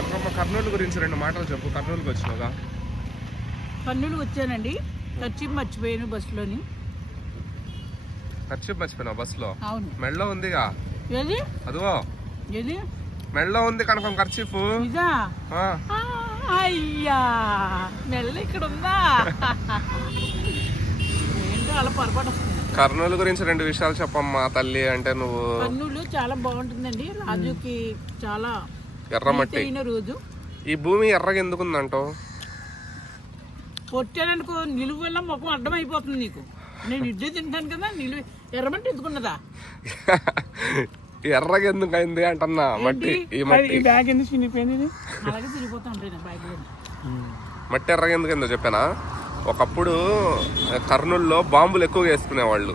కనకమ్మ కర్నూలు గురించి రెండు మాటలు చెప్పు. కర్నూలుకి వచ్చినావుగా? కర్నూలు వచ్చానండి. ఖర్చు మర్చిపోయాను బస్సులోని. ఖర్చు మర్చిపోయినావు బస్సులో? అవును. మెడలో ఉందిగా? ఏది? అదిగో. ఏది? మెడలో ఉంది కనకం ఖర్చీఫ్ ఇదా? ఆ, ఆ, అయ్యా! మెల్ల ఇక్కడ ఉందా? ఏంటో అలా పొరపాటు వస్తుంది. కర్నూలు గురించి రెండు విషయాలు చెప్పమ్మా తల్లి అంటే నువ్వు కర్నూలు చాలా బాగుంటుందండి. రాజుకి చాలా ఎర్రమట్టి రోజు. ఈ భూమి ఎర్రగా ఎందుకు ఉందంటావు పొట్టాననుకో నిలువు వల్ల ముఖం అడ్డం అయిపోతుంది నీకు. నేను ఇడ్లీ తింటాను కదా నిలువు ఎర్రమంటే ఎందుకున్నదా? ఎర్రగా ఎందుకు అయింది అంటన్నా మట్టి ఈ మట్టి. బ్యాగ్ ఎందుకు చినిపోయింది అలాగే తిరిగిపోతా బ్యాగ్ మట్టి ఎర్రగా ఎందుకు ఏందో చెప్పానా? ఒకప్పుడు కర్నూలులో బాంబులు ఎక్కువగా వేసుకునేవాళ్ళు.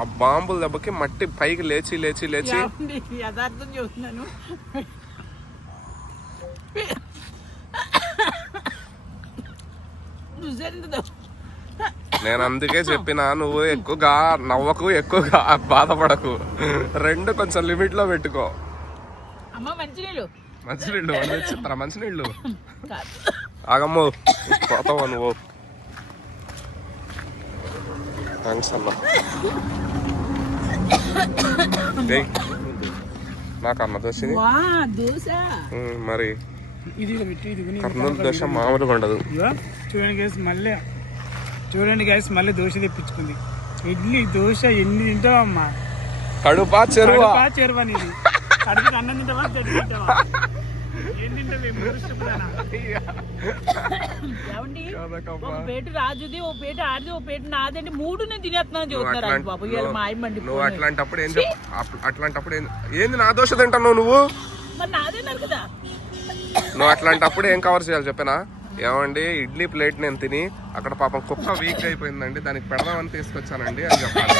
ఆ బాంబుల దెబ్బకి మట్టి పైకి లేచి లేచి లేచి. యథార్థం నేను అందుకే చెప్పిన నువ్వు ఎక్కువగా నవ్వకు ఎక్కువగా బాధపడకు. రెండు కొంచెం లిమిట్లో పెట్టుకో. అమ్మ మంచినీళ్ళు మంచినీళ్ళు వాళ్ళు తెచ్చిస్తారా మంచినీళ్ళు ఆగమ్ము పోతావా నువ్వు? థ్యాంక్స్ అన్న నాకు అన్న దోశ మరి? ఇది పెట్టి ఇది కర్నూలు దోశ మామూలుగా ఉండదు చూడండి గ్యాస్ మళ్ళీ చూడండి గ్యాస్ మళ్ళీ దోశ తెప్పించుకుంది. ఇడ్లీ దోశ ఎన్ని తింటావా అమ్మా? కడుపా చెరువా? కడుపా చేరువా నీది. కడుపుకి అన్నం తింటావా గడ్డి తింటావా? ఏం తింటావు. ఒక పేట రాజుది ఓ పేట ఆడిది ఓ పేట నాదండి మూడు నేను తినేస్తున్నాను అట్లాంటి- బాబు? ఇవాళ మా ఆయమ్మండి నువ్వు అట్లాంటప్పుడు ఏం చెప్ అప్- అట్లాంటప్పుడు ఏం ఏంది నా దోశ తింటున్నావు నువ్వు? మరి నాదేనారు కదా? నువ్వు అట్లాంటప్పుడు ఏం కవర్ చేయాలి చెప్పానా? ఏమండి ఇడ్లీ ప్లేట్ నేను తిని అక్కడ పాపం కుక్క వీక్ అయిపోయిందండి దానికి పెడదామని తీసుకొచ్చానండి అని చెప్పాలి.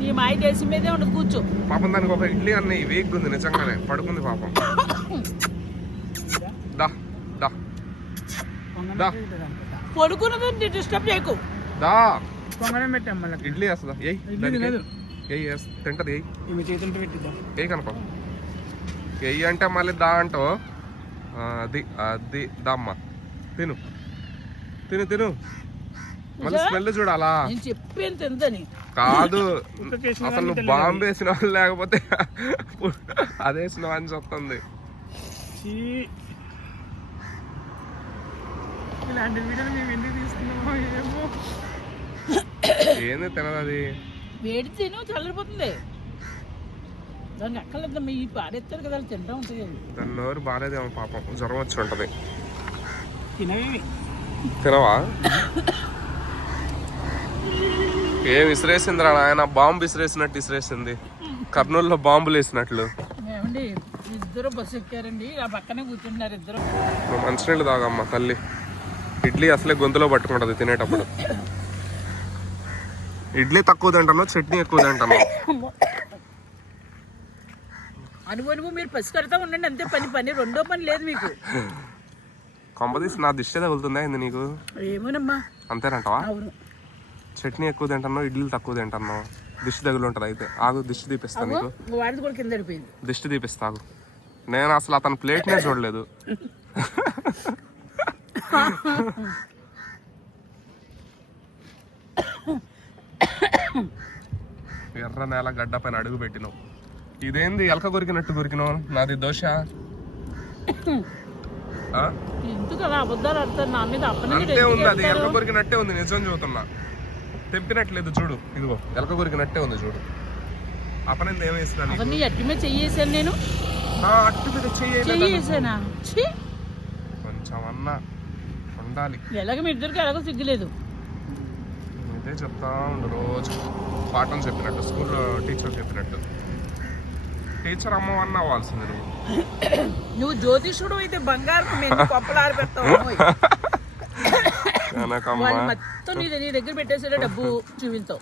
నీ మాయ దేశం మీదే ఉండదు కూర్చో. పాపం దానికి ఒక ఇడ్లీ అన్న వీక్ ఉంది నిజంగానే పడుకుంది పాపం. దా దా దా. పడుకున్నది డిస్టర్బ్ చేయకు. దా. పొంగడం పెట్టాం మళ్ళీ. ఇడ్లీ వేస్తుందా? తింటది అంటే మళ్ళీ దా అంటావు? అది అది దమ్మ. తిను. తిను తిను. మళ్ళీ స్మెల్ చూడాలా? కాదు. అసలు నువ్వు బాంబు వేసిన వాళ్ళు లేకపోతే అదే వేసిన అని చెప్తుంది. చీ. ఇలాంటి వీడియోలు మేము ఎందుకు తీసుకున్నామో ఏమో. ఏంది తినదు అది వేడి తిను చల్లారిపోతుంది దానికి అక్కర్లేదమ్మా ఈ పాడేస్తారు కదా వాళ్ళు తింటా ఉంటుంది అది. దాని నోరు బాగాలేదేమో పాపం జ్వరం వచ్చి ఉంటది. తినవేమి? తినవా? ఏం విసిరేసిందిరా నాయన బాంబు విసిరేసినట్టు విసిరేసింది. కర్నూలులో బాంబులు వేసినట్లు. ఇద్దరు బస్సు ఎక్కారండి ఆ పక్కనే కూర్చుంటున్నారు ఇద్దరు. మంచినీళ్ళు తాగమ్మా తల్లి. ఇడ్లీ అసలే గొంతులో పట్టుకుంటది తినేటప్పుడు. ఇడ్లీ తక్కువ తింటాను చట్నీ ఎక్కువ తింటాను అనువు మీరు పసి కడతా ఉండండి అంతే పని పని. రెండో పని లేదు మీకు. కొంపదీసి నా దిష్టి తగులుతుందా ఏంది నీకు? ఏమోనమ్మా. అంతేనంటావా? అవును. చట్నీ ఎక్కువ తింటాను ఇడ్లీలు తక్కువ తింటాను దిష్టి తగులు ఉంటుంది అయితే. ఆగు దిష్టి తీపిస్తా నీకు. వాడిది కూడా కింద పడిపోయింది. దిష్టి తీపిస్తా ఆగు. నేను అసలు అతని ప్లేట్నే చూడలేదు. ఎర్ర నేల గడ్డ పైన అడుగు పెట్టినావు. ఇదేంది? ఎలక కొరికినట్టు కొరికినావు. నాది దోశ. అప్పని అంతే ఉంది అది ఎలక కొరికినట్టే ఉంది నిజం చూస్తున్నా. తెంపినట్లేదు చూడు. ఇదిగో ఎలక కొరికినట్టే ఉంది చూడు. అపనింది ఎట్టి మీద చెయ్యేసాను నేను. అట్టు మీద చెయ్యలేదు చెయ్యేసానా? ఛీ! కొంచెం అన్నా. ఉండాలి. ఎలాగ మీ ఇద్దరికి ఎలాగో సిగ్గులేదు. ఇదే చెప్తా ఉండు రోజు. పాఠం చెప్పినట్టు స్కూల్లో టీచర్ చెప్పినట్టు. టీచర్ అమ్మ అన్న అవ్వాల్సింది నువ్వు. నువ్వు జ్యోతిషుడు అయితే బంగారం మేము కొప్పలు ఆరిపెడతావు? కనకమ్మ. వాళ్ళు మొత్తం నీ నీ దగ్గర పెట్టేసాడే డబ్బు చూపించావు.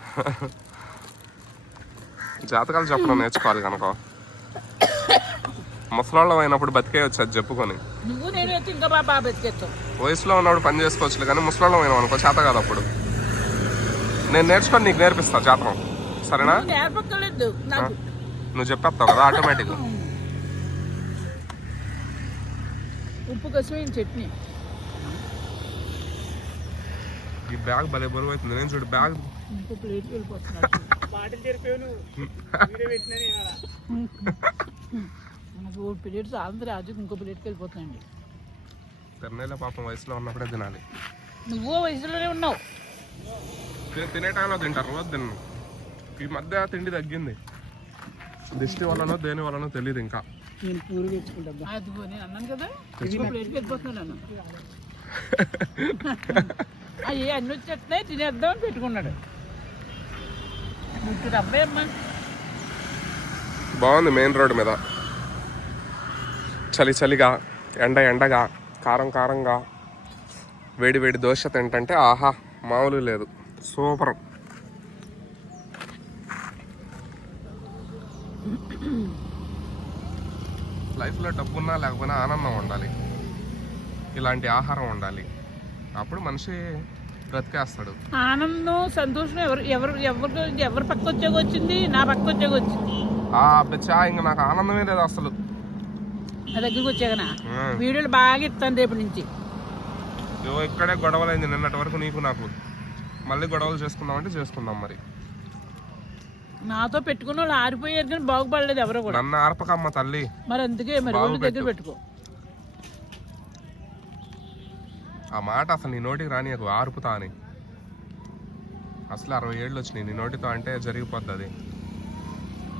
జాతకాలు చెప్పడం నేర్చుకోవాలి కనుక. ముసలాళ్ళం అయినప్పుడు బతికేయచ్చు అది చెప్పుకొని. నువ్వు నేను అయితే ఇంకా బాగా బాగా బతికేస్తావు. వయసులో ఉన్నప్పుడు పని చేసుకోవచ్చు కానీ ముసలాళ్ళం అయినా అనుకో చేత కాదు అప్పుడు. నేను నేర్చుకొని నీకు నేర్పిస్తా జాతకం. సరేనా? నేర్పక్కర్లేదు. నాకు నువ్వు చెప్పేస్తావు కదా ఆటోమేటిక్గా ఉప్పు కసిపోయిన చట్నీ. ఈ బ్యాగ్ భలే బరువు అవుతుంది. నేను చూడు బ్యాగ్ ఇంకో ప్లేట్కి వెళ్ళిపోతున్నాడు మాటలు తెరిపావు. మనకు ఓ ప్లేట్ సాయంత్రం రాజుకి ఇంకో ప్లేట్కి వెళ్ళిపోతున్నాయండి. తిన్నేళ్ళ పాపం వయసులో ఉన్నప్పుడే తినాలి. నువ్వు వయసులోనే ఉన్నావు. తినే- టైంలో తింటారు రోజు తిన్ను. ఈ మధ్య తిండి తగ్గింది. దిష్టి వల్లనో దేని వల్లనో తెలియదు ఇంకా. నేను పూరి తెచ్చుకుంటా అన్నాను కదా? అన్న. వచ్చేస్తున్నాయి తినేద్దామని పెట్టుకున్నాడు. అమ్మా. బాగుంది మెయిన్ రోడ్ మీద. చలి చలిగా ఎండ ఎండగా కారం కారంగా వేడి వేడి దోశ తింటంటే ఆహా మామూలు లేదు. సూపర్. లైఫ్లో డబ్బున్నా లేకపోయినా ఆనందం ఉండాలి. ఇలాంటి ఆహారం ఉండాలి. అప్పుడు మనిషి బ్రతికేస్తాడు. ఆనందం సంతోషం ఎవరు ఎవరు ఎవరు ఎవరు పక్క వచ్చాక వచ్చింది నా పక్క వచ్చాక వచ్చింది. ఆ బచ్చా ఇంక నాకు ఆనందమే లేదు అసలు. నా దగ్గరికి వచ్చాకనా. వీడియోలు బాగా ఇస్తాను రేపు నుంచి. ఇక్కడే గొడవలైంది నిన్నటి వరకు నీకు నాకు. మళ్ళీ గొడవలు చేసుకుందామంటే చేసుకుందాం మరి. నాతో పెట్టుకున్న వాళ్ళు ఆరిపోయారు కానీ బాగుపడలేదు ఎవరు కూడా. నన్ను ఆర్పకమ్మ తల్లి. మరి అందుకే మరి ఒళ్ళు దగ్గర పెట్టు. పెట్టుకో. ఆ మాట అసలు నీ నోటికి రానియకు ఆర్పుతా అని. అసలు అరవై ఏళ్ళు వచ్చినాయి నీ నోటితో అంటే జరిగిపోద్ది అది.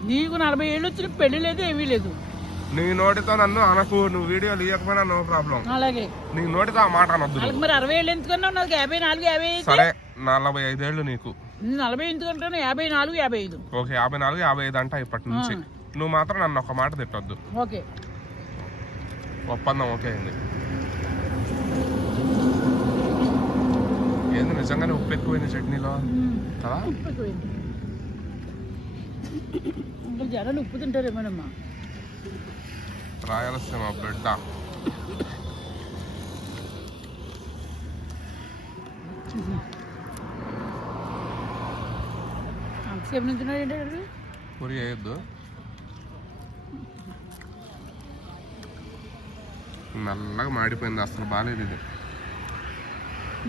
నీకు నలభై ఏళ్ళు వచ్చిన పెళ్ళి లేదు ఏమీ లేదు. నీ నోటితో నన్ను అనకు నువ్వు వీడియోలు ఇవ్వకపోయినా నో ప్రాబ్లం. అలాగే. నీ నోటితో ఆ మాట అనొద్దు. మరి అరవై ఏళ్ళు ఎందుకన్నావు నాకు యాభై నాలుగు యాభై సరే నలభై ఐదేళ్ళు నీకు. నలభై ఎందుకంటాను యాభై నాలుగు యాభై ఐదు. ఓకే యాభై నాలుగు యాభై ఐదు అంట ఇప్పటి నుంచి. నువ్వు మాత్రం నన్ను ఒక మాట తిట్టొద్దు. ఓకే. ఒప్పందం ఓకే అయింది. ఏంది నిజంగానే ఉప్పు ఎక్కువైంది చట్నీలో? కదా? జనాలు ఉప్పు తింటారేమోనమ్మా రాయలసీమ బిడ్డ. అంతసేపు వేయొద్దు నల్లగా మాడిపోయింది అసలు బాగాలేదు ఇది.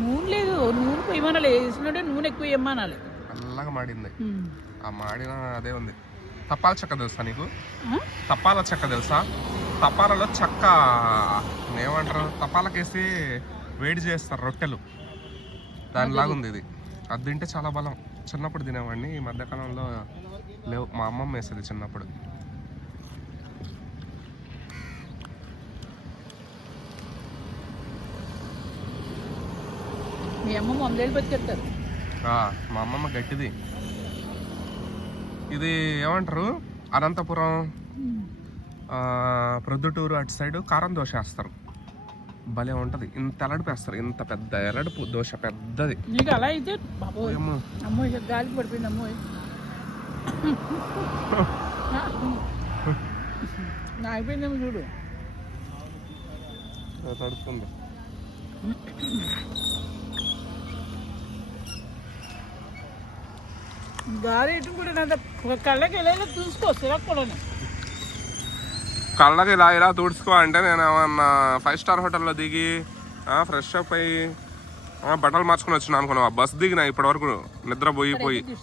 నూనె లేదు నూనె పోయమనాలి వేసినట్టే నూనె ఎక్కువ వేయమనాలి నల్లగా మాడింది. ఆ మాడిన అదే ఉంది. తప్పాల చెక్క తెలుసా నీకు? తప్పాల చెక్క తెలుసా? తప్పాలలో చెక్క ఏమంటారు? తప్పాలకేసి వేడి చేస్తారు రొట్టెలు. దానిలాగా ఉంది ఇది. అది తింటే చాలా బలం. చిన్నప్పుడు తినేవాడిని. ఈ మధ్యకాలంలో లేవు. మా అమ్మమ్మ వేసేది చిన్నప్పుడు. మీ బతికెత్తారు అమ్మమ్మ గట్టిది. ఇది ఏమంటారు? అనంతపురం ప్రొద్దుటూరు అటు సైడ్ కారం దోశ వేస్తారు. భలే ఉంటుంది. ఇంత ఎలడుపు వేస్తారు ఇంత పెద్ద ఎలడుపు దోశ పెద్దది. నీకు అలా అయితే అమ్మో గాలికి పడిపోయింది అమ్మో నా అయిపోయిందేమో చూడు. తడుతుంది గాలి ఇటు కూడా కళ్ళకి వెళ్ళేలా చూసుకో సిరక్కూడని కళ్ళకి ఇలా ఇలా తుడుచుకో అంటే నేను ఏమన్నా ఫైవ్ స్టార్ హోటల్లో దిగి ఫ్రెష్ అప్ అయ్యి బట్టలు మార్చుకొని వచ్చిన అనుకున్నావా? బస్ దిగిన ఇప్పటి వరకు నిద్ర పోయి. పోయి.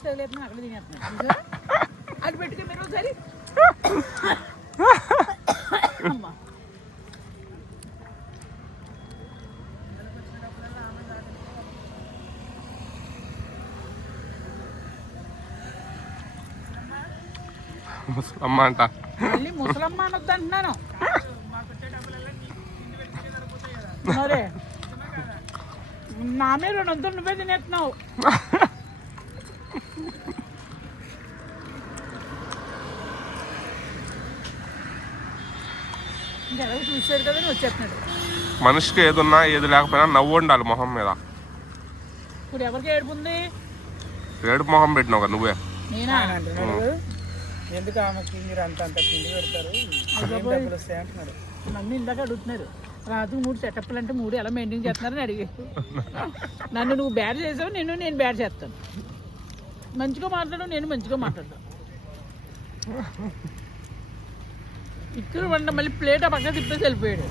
అమ్మ అంట. మళ్ళీ ముసలమ్మ అనొద్దు అంటున్నాను మరే నా మీద రెండు నువ్వే తినేస్తున్నావు. చూసాడు కదా వచ్చేస్తున్నాడు మనిషికి ఏదున్నా ఏది లేకపోయినా నవ్వు ఉండాలి మొహం మీద. ఇప్పుడు ఎవరికి ఏడుపుంది ఏడుపు మొహం పెట్టినావు కదా నువ్వే. నేనా? ఎందుకు ఆమెకి మీరు అంత అంత పిండి పెడతారు? ఏం డబ్బులు వస్తాయి అంటున్నాడు నన్ను ఇందాక అడుగుతున్నారు. రాత్రి మూడు సెటప్లు అంటే మూడు ఎలా మెయింటైన్ చేస్తున్నారని అడిగి నన్ను నువ్వు బ్యాడ్ చేసావు నేను నేను బ్యాడ్ చేస్తాను. మంచిగా మాట్లాడు నేను మంచిగా మాట్లాడతాను ఇక్కడ వంట మళ్ళీ ప్లేట్ ఆ పక్కన తిప్పేసి వెళ్ళిపోయాడు.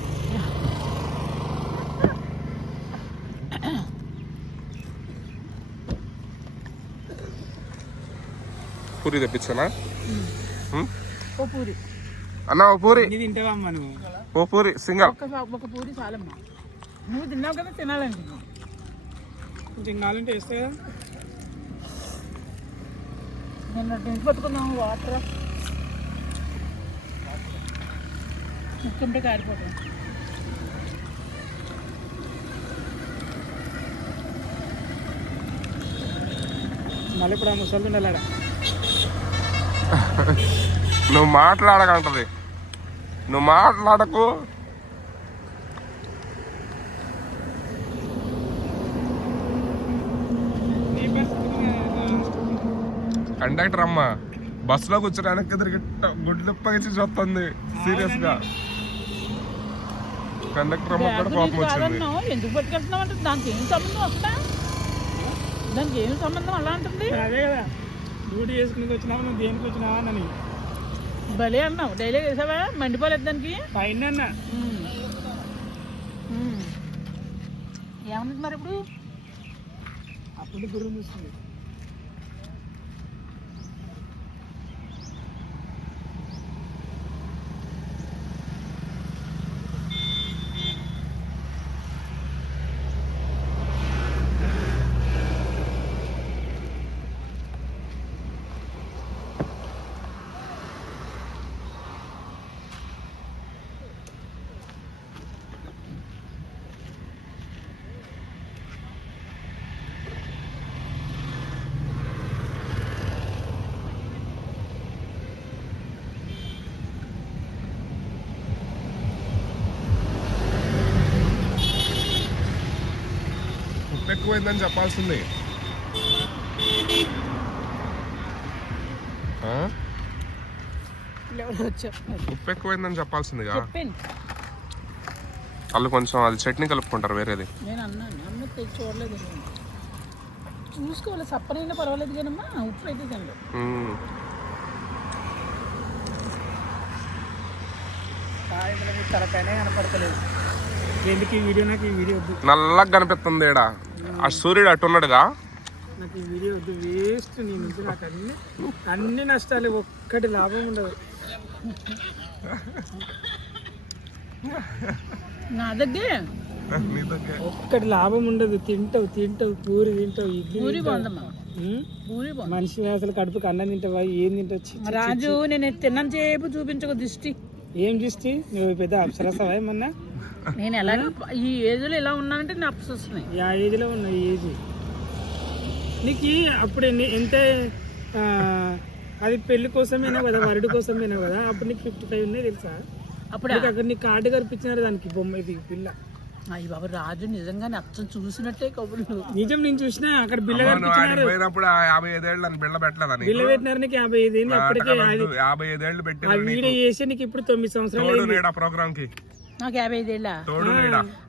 పూరి తెప్పించానా ఉం? ఓ పూరి అన్న ఓ పూరి ఇది తింటావమ్మా నువ్వు ఓ పూరి సింగల్ ఒక్క ఒక పూరి చాలమ్మా నువ్వు తిన్నావు కదా తినాలండి కొంచెం కావాలంటే వేస్తా కదా నిన్న డ్రింక్ పట్టుకున్నాము వాటర్ ముక్కుంటే కారిపోతాం మళ్ళీ ఇప్పుడు ఆ ముసలి ఉండాలి నువ్వు మాట్లాడకంటది. నువ్వు మాట్లాడకు. కండక్టర్ అమ్మ బస్సులో కూర్చొని వెనక్కి తిరిగి గుడ్లు పగిచి చూస్తుంది సీరియస్గా. కండక్టర్ అమ్మ కూడా కోపం వచ్చింది. ఎందుకు పట్టుకెళ్తున్నావు అంటే దానికి ఏం సంబంధం అసలు దానికి ఏం సంబంధం అలా ఉంటుంది అదే కదా. డ్యూటీ చేసుకుని వచ్చినావా నువ్వు దేనికి వచ్చినావా అని భలే అన్నావు. డైలీ వేసావా మండిపోలేదు దానికి? పైన అన్న. ఏమన్నది మరి ఇప్పుడు? అప్పుడు గురువు చూస్తుంది. ఎక్కువైందని చెప్పాల్సింది. ఉప్పు ఎక్కువైందని చెప్పాల్సిందిగా? వాళ్ళు కొంచెం అది చట్నీ కలుపుకుంటారు వేరేది. చూసుకోవాలి. సప్పనైనా పర్వాలేదు కానమ్మా ఉప్పు అయితే తినలేదు. తలపైన కనపడతలేదు. ఎందుకు ఈ వీడియో? నాకు ఈ వీడియో వద్దు. నల్లగా కనిపిస్తుంది ఈడ. ఆ సూర్యుడు అట్టున్నాడుగా నాకు ఈ వీడియో వద్దు. వేస్ట్ నీ నుంచి నాకు అన్ని అన్ని నష్టాలు ఒక్కటి లాభం ఉండదు. నా దగ్గర. ఒక్కటి లాభం ఉండదు. తింటావు తింటావు పూరి తింటావు ఇడ్లీ పూరి తింటావు. ఉం? మనిషి అసలు కడుపుకి అన్నం తింటావా? ఏం తింటావు? ఛీ, ఛీ, ఛీ. రాజు నేను తిన్నం చేపు చూపించక దిష్టి. ఏం చూస్తే నువ్వు పెద్ద అప్సరసవా ఏమన్నా? నేను ఎలా ఈ ఏజ్లో ఇలా ఉన్నానంటే నేను అప్సొస్తున్నాయి యా ఏజ్లో ఉన్న ఈ ఏజ్. నీకు అప్పుడు ఎంత ఆ, అది పెళ్ళి కోసమేనా కదా వరుడు కోసమేనా కదా అప్పుడు నీకు ఫిఫ్టీ ఫైవ్ ఉన్నాయి తెలుసా? అప్పుడు? నీకు అక్కడ నీ కార్డు కనిపించినారు దానికి బొమ్మ ఇది పిల్ల. అయ్యి బాబు రాజు నిజంగానే అచ్చం చూసినట్టే కబుర్లు. నిజం నేను చూసినా అక్కడ బిల్ల పోయినప్పుడు ఆ యాభై ఐదేళ్ళు అని బిళ్ళ పెట్టలేదని బిల్ల పెట్టినారు నీకు యాభై ఐదు ఏళ్ళు అప్పటికే అది యాభై ఐదేళ్ళు పెట్టి ఆ వీడియో చేసి నీకు ఇప్పుడు తొమ్మిది సంవత్సరాలు ప్రోగ్రామ్కి నాకు యాభై ఐదేళ్ళ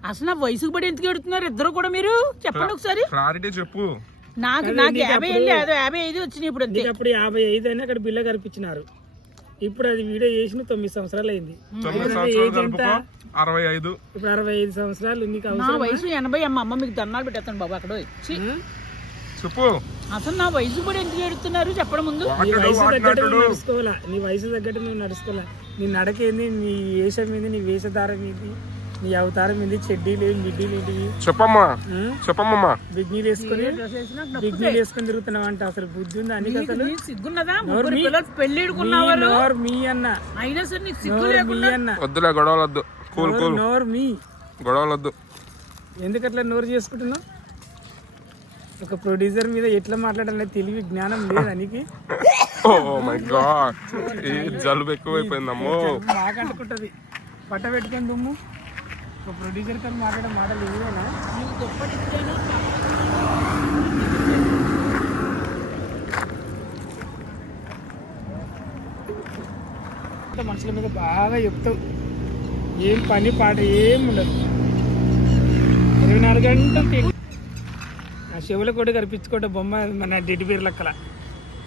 అసలు నా వయసుకు పడి ఎందుకు ఎడుతున్నారు ఇద్దరు కూడా మీరు? చెప్పండి ఒకసారి. క్లారిటీ చెప్పు. నాకు నాకు యాభై ఏళ్ళు యాభై ఐదు వచ్చినాయి ఇప్పుడు అంతే. అప్పుడు యాభై ఐదు అని అక్కడ బిల్ల కనిపించినారు ఇప్పుడు అది వీడియో చేసిన తొమ్మిది సంవత్సరాలు అయింది. అరవై ఐదు. ఇప్పుడు అరవై ఐదు సంవత్సరాలు నీకు వయసు ఎనభై అమ్మ అమ్మ మీకు దండాలు పెట్టేస్తాను బాబు అక్కడ ఛీ, చెప్పు. అసలు నా వయసు పడి ఎందుకు ఎడుతున్నారు చెప్పడం ముందు. నీ వాటుడు వయసు తగ్గట్టు వాటినటుడు నువ్వు నడుచుకోవాలా? నీ వయసు తగ్గట్టు నువ్వు నడుచుకోవాలా? నీ నడకేంది? నీ వేషం ఏంది? నీ వేషధారం ఏంది? నీ అవతారం ఏంది? చెడ్డీలు ఏంది మిడ్డీలు ఏంటివి చెప్పమ్మా. చెప్పమ్మమ్మా. బిగ్నీలు వేసుకొని బిగ్నీలు వేసుకొని తిరుగుతున్నావు అంటే అసలు బుద్ధి ఉందా నీకు అసలు? సిగ్గున్నదా? ముగ్గురు పిల్లలు పెళ్ళిడుకున్నావు మీ నోరు మీ అన్న. అయినా సరే నీకు సిగ్గు నోరు మీ లేకుండా అన్న. వద్దులే గొడవలు వద్దు కూల్ నోరు- కూల్. నోరు మీ. గొడవలు వద్దు ఎందుకు అట్లా నోరు చేసుకుంటున్నావు? ఒక ప్రొడ్యూసర్ మీద ఎట్లా మాట్లాడాలనే తెలివి జ్ఞానం లేదా నీకు గాడ్ ఈ జలుబు ఎక్కువైపోయిందమ్మో మాకు అంటుకుంటుంది. పట్ట పెట్టుకొని దుమ్ము. ఒక ప్రొడ్యూసర్తో మాట్లాడే మాటలు ఇవేనా? నీకు మనుషుల మీద బాగా చెప్తావు. ఏం పని పాట ఏం ఉండదు. ఇరవై నాలుగు గంటలు చెవుల కూడా కనిపించుకోవడం బొమ్మ మన డెడ్డి పేరు లెక్కల.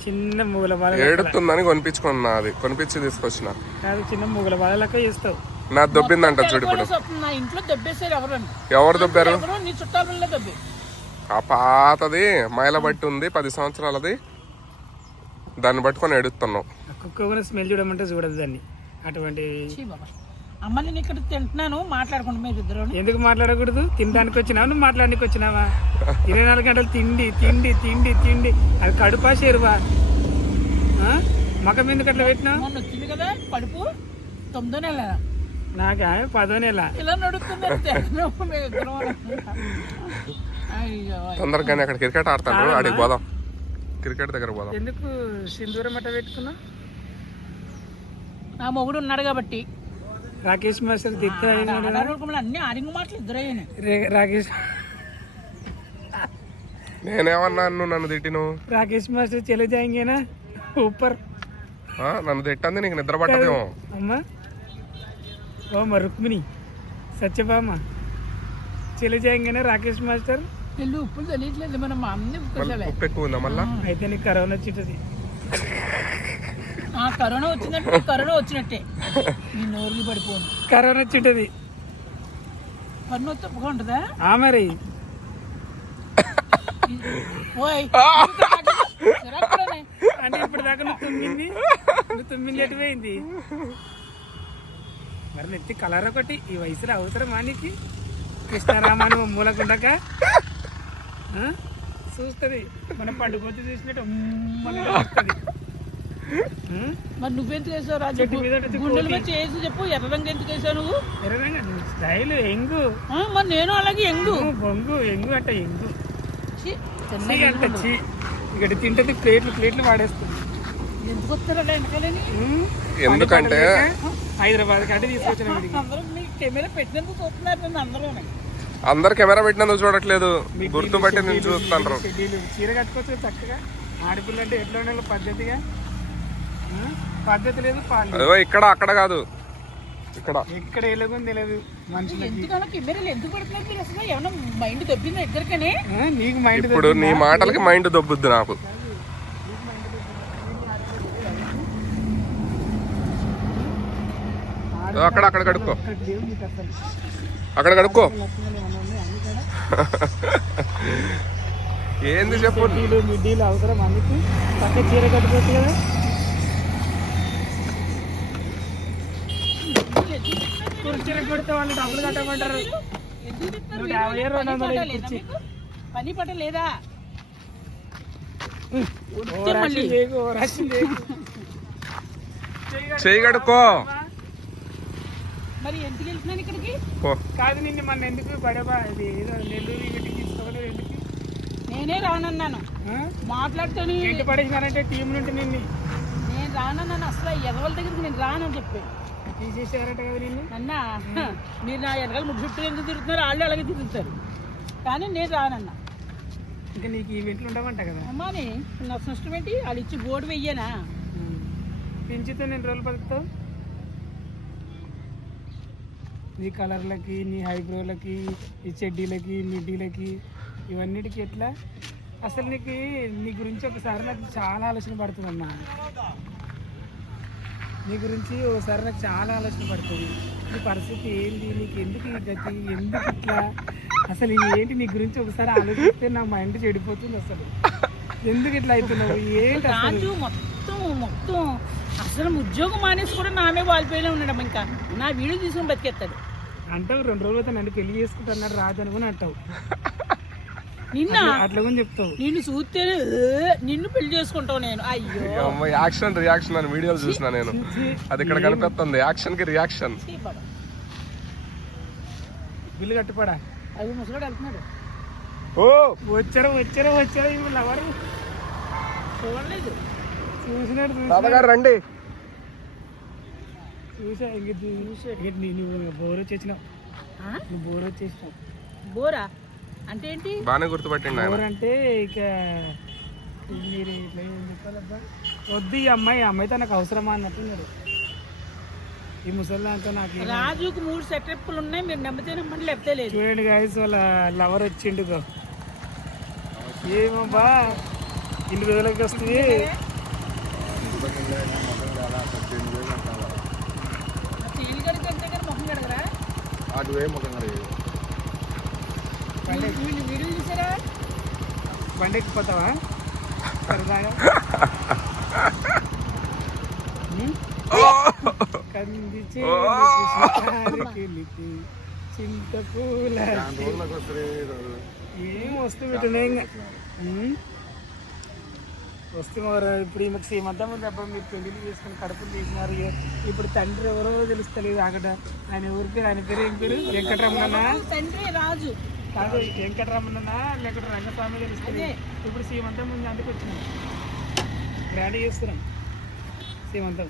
చిన్న మూగల బాల. ఏడుతుందని కొనిపించుకున్నా అది. కొనిపించి తీసుకొచ్చిన. కాదు చిన్న మూగల బాల లెక్క చేస్తావు. నా దొబ్బిందంట చూడు ఇప్పుడు. నా ఇంట్లో దొబ్బేసారు ఎవరు దొబ్బారు? ఎవరో? నీ దొబ్బే. ఆ పాతది మైల బట్టి ఉంది పది సంవత్సరాలది. దాన్ని పట్టుకొని ఎడుతున్నావు కుక్క కూడా స్మెల్ చూడమంటే చూడదు దాన్ని. అటువంటి చీ బాబా. అమ్మ నేను ఇక్కడ తింటున్నాను మాట్లాడుకుంటా మీరు ఇద్దరు ఎందుకు మాట్లాడకూడదు? తినడానికి వచ్చినావా? నువ్వు మాట్లాడడానికి వచ్చినావా? ఇరవై నాలుగు గంటలు తిండి తిండి తిండి తిండి. అది కడుపా చేరువా? ఆ? మకం ఎందుకు అట్లా పెట్టినావు మొన్న వచ్చింది కదా కడుపు తొమ్మిదో నెల. నాకా? పదో నెల. ఇలా. అయ్యో తొందరగానే అక్కడ క్రికెట్ ఆడతాడు ఆడికి పోదాం. క్రికెట్ దగ్గర పోదాం. ఎందుకు సింధూరం అట్ట పెట్టుకున్నావు? నా మొగుడు ఉన్నాడు కాబట్టి. రాకేష్ మాస్టర్ అన్ని మాటలు ఇద్దరు రాకేష్. నేనేమన్నా నన్ను తిట్టిను రాకేష్ మాస్టర్ చెల్లి జాయింగేనా? సూపర్. నన్ను తిట్టంది నీకు నిద్ర పట్టదేమో. అమ్మా. ఓమ రుక్మిణి. సత్యభామ. చెల్లి జాయింగేనా రాకేష్ మాస్టర్? ఉప్పు ఉప్పులు తెలియట్లేదు మనం అన్ని ఉప్పు ఎక్కువ ఉందా మళ్ళీ? అయితే నీకు కరోనా వచ్చింది కరోనా వచ్చిందంటే కరోనా వచ్చినట్టే. నీ నోరుకి పడిపోను కరోనా వచ్చింటది. పన్ను తప్పుగా ఉంటుందా? ఆ మరి. ఓయ్. అంటే ఇప్పుడు దాకా నువ్వు తుమ్మింది నువ్వు తుమ్మింది ఎటు పోయింది? మరి నెత్తి కలర్ ఒకటి ఈ వయసులో అవసరమా నీకు? కృష్ణారామాను మూలకుండక ఆ? చూస్తుంది. మనం పండుకోతే చూసినట్టు. ఆ? మరి నువ్వెందుకు వేసావు రాజు? వచ్చి గుండెల మీద చేసి చెప్పు ఎర్ర రంగు ఎందుకు వేసావు నువ్వు? ఎర్రగా నువ్వు స్టైల్ ఎంగు. మరి నేను అలాగే ఎంగు. బొంగు ఎంగు అట్ట ఎంగు. ఇక్కడ తింటది ప్లేట్లు ప్లేట్లు వాడేస్తుంది ఎందుకు వస్తారా వెనకాలని. ఎందుకంటే హైదరాబాద్ కంటే తీసుకొచ్చిన అందరూ మీ కెమెరా పెట్టినందుకు చూస్తున్నారు నన్ను అందరూ అందరు కెమెరా పెట్టినందుకు చూడట్లేదు. గుర్తుపట్టి నేను చూస్తాను చీర కట్టుకోవచ్చు చక్కగా. ఆడపిల్ల అంటే ఎట్లా ఉండాలి పద్ధతిగా? పద్ధతి లేదు. అదో ఇక్కడ అక్కడ కాదు. ఇక్కడ. ఎక్కడ ఎలాగుంది తెలియదు మైండ్ దొబ్బిందా ఇద్దరికనే? ఆ? నీకు మైండ్ ఇప్పుడు నీ మాటలకి మైండ్ దొబ్బుద్ది నాకు. అక్కడ అక్కడ కడుక్కో. అక్కడ కడుక్కో. ఏంది చెప్పు? అవసరం అందుకు. పక్క చీర కట్టుకోవచ్చు కదా. వాళ్ళు డబ్బులు కట్టమంటారు. ఎందుకు తిప్పుతున్నారు? నూట యాభై మీరు రెండు వందలు పని పాట లేదా. చెయ్యి మరి ఎందుకు వెళ్తున్నాను ఇక్కడికి. కాదు నిన్ను మన ఎందుకు పడబా ఇది ఏదో నెల్లూరు వీటికి తీసుకోలేదు ఎందుకు? నేనే రానన్నాను. ఆ? మాట్లాడుతూనే ఏంటి పడేసినారంటే టీం నుండి నిన్ను? నేను రానన్నాను. అసలు ఎదవల దగ్గరికి నేను రానని చెప్పి తీసేసారట కదా నిన్ను? నన్న మీరు నా వెనకాల ముగ్గు చుట్టూ ఎందుకు తిరుగుతున్నారు? వాళ్ళు అలాగే తిరుగుతారు. కానీ నేను రానన్నా. ఇంకా నీకు ఈవెంట్లు ఉండవంట కదా. అమ్మాని నా నష్టం ఏంటి? వాళ్ళు ఇచ్చి బోర్డు వెయ్యనా? పెంచితే నేను రోజులు బతుకుతావు? నీ కలర్లకి నీ హైబ్రోలకి ఈ చెడ్డీలకి మిడ్డీలకి ఇవన్నిటికి ఎట్లా? అసలు నీకు నీ గురించి ఒకసారి నాకు చాలా ఆలోచన పడుతుందమ్మా. నీ గురించి ఒకసారి నాకు చాలా ఆలోచన పడుతుంది. నీ పరిస్థితి ఏంటి నీకు ఎందుకు ఈ గతి? ఎందుకు ఇట్లా? అసలు ఏంటి? నీ గురించి ఒకసారి ఆలోచిస్తే నా మైండ్ చెడిపోతుంది అసలు. ఎందుకు ఇట్లా అవుతున్నావు? ఏంటి రాజు మొత్తం మొత్తం. అసలు ఉద్యోగం మానేసి కూడా నామే వాలిపోయినా ఉన్నాడు ఇంకా. నా వీడియో తీసుకుని బతికేస్తాడు. అంటావు రెండు రోజులు అయితే నన్ను పెళ్ళి చేసుకుంటున్నాడు రాదు అనుకుని అంటావు. నిన్న అట్లా కూడా చెప్తావు. నిన్ను చూస్తే నిన్ను పెళ్ళి చేసుకుంటావు నేను. అయ్యో. అమ్మ, యాక్షన్ రియాక్షన్ అని వీడియోలు చూసిన నేను. అది ఇక్కడ కనిపిస్తుంది యాక్షన్కి రియాక్షన్. బిల్లు కట్టుపడా? అది ముసలాడు వెళ్తున్నాడు. ఓ! వచ్చారా వచ్చారా వచ్చారా ఇవి లవర్. చూడలేదు. చూసినాడు చూసి- తాతగారు రండి. చూసా ఇంక చూసా ఇంక నీ- నువ్వు బోర్ వచ్చేసినావు. బోర్ వచ్చేసినావు. బోరా? అంటే ఏంటి బాగానే గుర్తుపట్టిండు ఆయన. అంటే ఇక మీరు ఇట్లా ఏం చెప్పాలబ్బా? వద్దు ఈ అమ్మాయి ఈ అమ్మాయితో నాకు అవసరమా అన్నట్టున్నాడు ఈ ముసలిదాంతో నాకు ఏం- రాజుకు మూడు సెటప్లు ఉన్నాయి మీరు నమ్మితే నమ్మండి లేకపోతే లేదు. చూడండి గాయస్ వాళ్ళ లవర్ వచ్చిండు. ఏమబ్బా? ఇన్ని రోజులకి వస్తుంది. అంటే కానీ మొహం కడగరా? అటు వేయి ముఖం కడిగేది. బండి వీళ్ళు వీడియో చూసారా బండి ఎక్కిపోతావా సరదాగా? కంది చేలికి వస్తుంది ఏం వస్తూ పెట్టినా ఇంకా. ఉం? వస్తే మరి ఇప్పుడు ఈమెకు సీమంతం అబ్బా మీరు పెళ్ళిళ్ళు చేసుకుని కడుపులు చేసినారు ఇప్పుడు తండ్రి ఎవరో తెలుస్తలేదు. అక్కడ ఆయన పేరు? ఆయన పేరు ఏం పేరు? వెంకటరమణ తండ్రి రాజు. కాదు వెంకటరమణ లేకపోతే రంగస్వామి తెలుస్తుంది ఇప్పుడు సీమంతం ఉంది అందుకు వచ్చినాం. గ్రాండ్ చేస్తున్నాం. సీమంతం.